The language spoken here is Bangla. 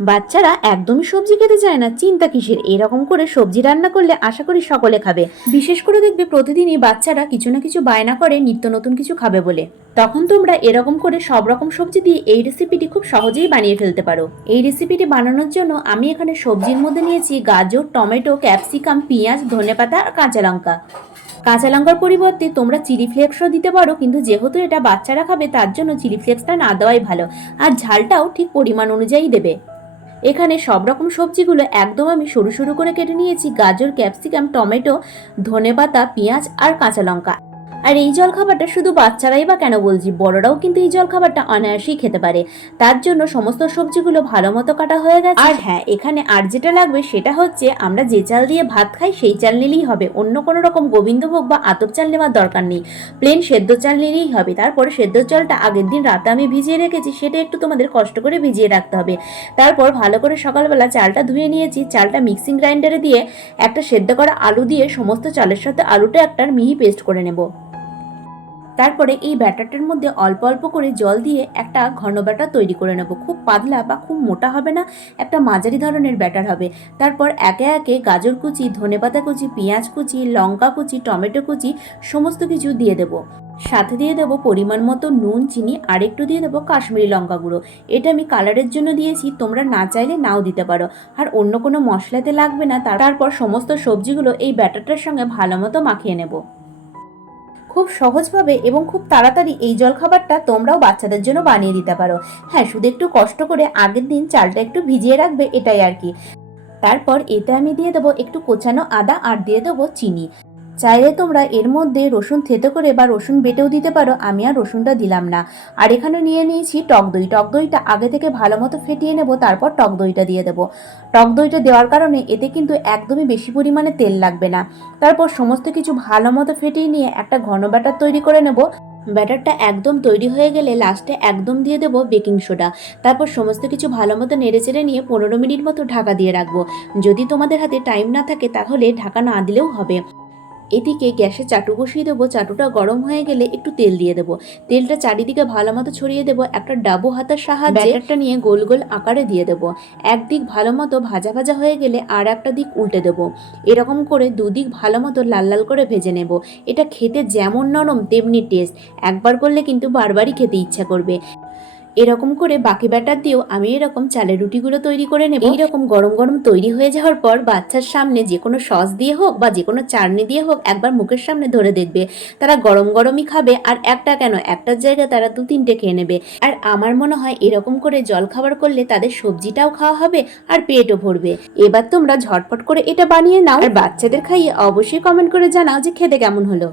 বাচ্চারা একদমই সবজি খেতে চায় না, চিন্তা কিসের? এরকম করে সবজি রান্না করলে আশা করি সকলে খাবে। বিশেষ করে দেখবে প্রতিদিনই বাচ্চারা কিছু না কিছু বায়না করে নিত্য নতুন কিছু খাবে বলে। তখন তোমরা এরকম করে সব রকম সবজি দিয়ে এই রেসিপিটি খুব সহজেই বানিয়ে ফেলতে পারো। এই রেসিপিটি বানানোর জন্য আমি এখানে সবজির মধ্যে নিয়েছি গাজর, টমেটো, ক্যাপসিকাম, পেঁয়াজ, ধনেপাতা আর কাঁচা লঙ্কা। কাঁচা লঙ্কার পরিবর্তে তোমরা চিলি ফ্লেক্সও দিতে পারো, কিন্তু যেহেতু এটা বাচ্চারা খাবে তার জন্য চিলি ফ্লেক্সটা না দেওয়াই ভালো। আর ঝালটাও ঠিক পরিমাণ অনুযায়ী দেবে। এখানে সব রকম সবজিগুলো একদম আমি সরু সরু করে কেটে নিয়েছি। গাজর, ক্যাপসিকাম, টমেটো, ধনেপাতা, পেঁয়াজ আর কাঁচা লঙ্কা। আর এই জলখাবারটা শুধু বাচ্চারাই বা কেন বলছি, বড়রাও কিন্তু এই জলখাবারটা অনায়াসেই খেতে পারে। তার জন্য সমস্ত সবজিগুলো ভালো মতো কাটা হয়ে গেছে। আর হ্যাঁ, এখানে আর যেটা লাগবে সেটা হচ্ছে আমরা যে চাল দিয়ে ভাত খাই সেই চাল নিলেই হবে, অন্য কোনো রকম গোবিন্দভোগ বা আতপ চাল নেওয়ার দরকার নেই। প্লেন সেদ্ধ চাল নিলেই হবে। তারপরে সেদ্ধ চালটা আগের দিন রাতে আমি ভিজিয়ে রেখেছি, সেটা একটু তোমাদের কষ্ট করে ভিজিয়ে রাখতে হবে। তারপর ভালো করে সকালবেলা চালটা ধুয়ে নিয়েছি। চালটা মিক্সিং গ্রাইন্ডারে দিয়ে একটা সেদ্ধ করা আলু দিয়ে সমস্ত চালের সাথে আলুটা একটা মিহি পেস্ট করে নেব। তারপরে এই ব্যাটারটার মধ্যে অল্প অল্প করে জল দিয়ে একটা ঘন ব্যাটার তৈরি করে নেব। খুব পাতলা বা খুব মোটা হবে না, একটা মাঝারি ধরনের ব্যাটার হবে। তারপর একে একে গাজর কুচি, ধনেপাতা কুচি, পেঁয়াজ কুচি, লঙ্কা কুচি, টমেটো কুচি সমস্ত কিছু দিয়ে দেব। সাথে দিয়ে দেবো পরিমাণ মতো নুন, চিনি আর একটু দিয়ে দেবো কাশ্মীরি লঙ্কা গুঁড়ো। এটা আমি কালারের জন্য দিয়েছি, তোমরা না চাইলে নাও দিতে পারো। আর অন্য কোনো মশলাতে লাগবে না। তারপর সমস্ত সবজিগুলো এই ব্যাটারটার সঙ্গে ভালো মতো মাখিয়ে নেব। খুব সহজভাবে এবং খুব তাড়াতাড়ি এই জলখাবারটা তোমরাও বাচ্চাদের জন্য বানিয়ে দিতে পারো। হ্যাঁ, শুধু একটু কষ্ট করে আগের দিন চালটা একটু ভিজিয়ে রাখবে, এটাই আর কি। তারপর এতে আমি দিয়ে দেবো একটু কোচানো আদা আর দিয়ে দেবো চিনি। চাইলে তোমরা এর মধ্যে রসুন থেতো করে বা রসুন বেটেও দিতে পারো, আমি আর রসুনটা দিলাম না। আর এখানে নিয়ে নিয়েছি টক দই। টক দইটা আগে থেকে ভালো মতো ফেটিয়ে নেব, তারপর টক দইটা দিয়ে দেবো। টক দইটা দেওয়ার কারণে এতে কিন্তু একদমই বেশি পরিমাণে তেল লাগবে না। তারপর সমস্ত কিছু ভালো মতো ফেটিয়ে নিয়ে একটা ঘন ব্যাটার তৈরি করে নেব। ব্যাটারটা একদম তৈরি হয়ে গেলে লাস্টে একদম দিয়ে দেবো বেকিং সোডা। তারপর সমস্ত কিছু ভালো মতো নেড়েচেড়ে নিয়ে 15 মিনিট মতো ঢাকা দিয়ে রাখবো। যদি তোমাদের হাতে টাইম না থাকে তাহলে ঢাকা না দিলেও হবে। এদিকে গ্যাসে চাটু বসিয়ে দেবো। চাটুটা গরম হয়ে গেলে একটু তেল দিয়ে দেবো। তেলটা চারিদিকে ভালো মতো ছড়িয়ে দেবো। একটা ডাবু হাতার সাহায্যে ব্যাটারটা নিয়ে গোল গোল আকারে দিয়ে দেবো। একদিক ভালো মতো ভাজা ভাজা হয়ে গেলে আর একটা দিক উল্টে দেবো। এরকম করে দুদিক ভালো মতো লাল লাল করে ভেজে নেব। এটা খেতে যেমন নরম তেমনি টেস্ট। একবার করলে কিন্তু বারবারই খেতে ইচ্ছা করবে। এরকম করে বাকি ব্যাটার দিয়েও আমি এরকম চালের রুটিগুলো তৈরি করে নেব। এইরকম গরম গরম তৈরি হয়ে যাওয়ার পর বাচ্চার সামনে যে কোনো সস দিয়ে হোক বা যে কোনো চাটনি দিয়ে হোক একবার মুখের সামনে ধরে দেখবে, তারা গরম গরমই খাবে। আর একটা কেন, একটার জায়গায় তারা 2-3টে খেয়ে নেবে। আর আমার মনে হয় এরকম করে জল খাবার করলে তাদের সবজিটাও খাওয়া হবে আর পেটও ভরবে। এবার তোমরা ঝটপট করে এটা বানিয়ে নাও আর বাচ্চাদের খাইয়ে অবশ্যই কমেন্ট করে জানাও যে খেতে কেমন হলো।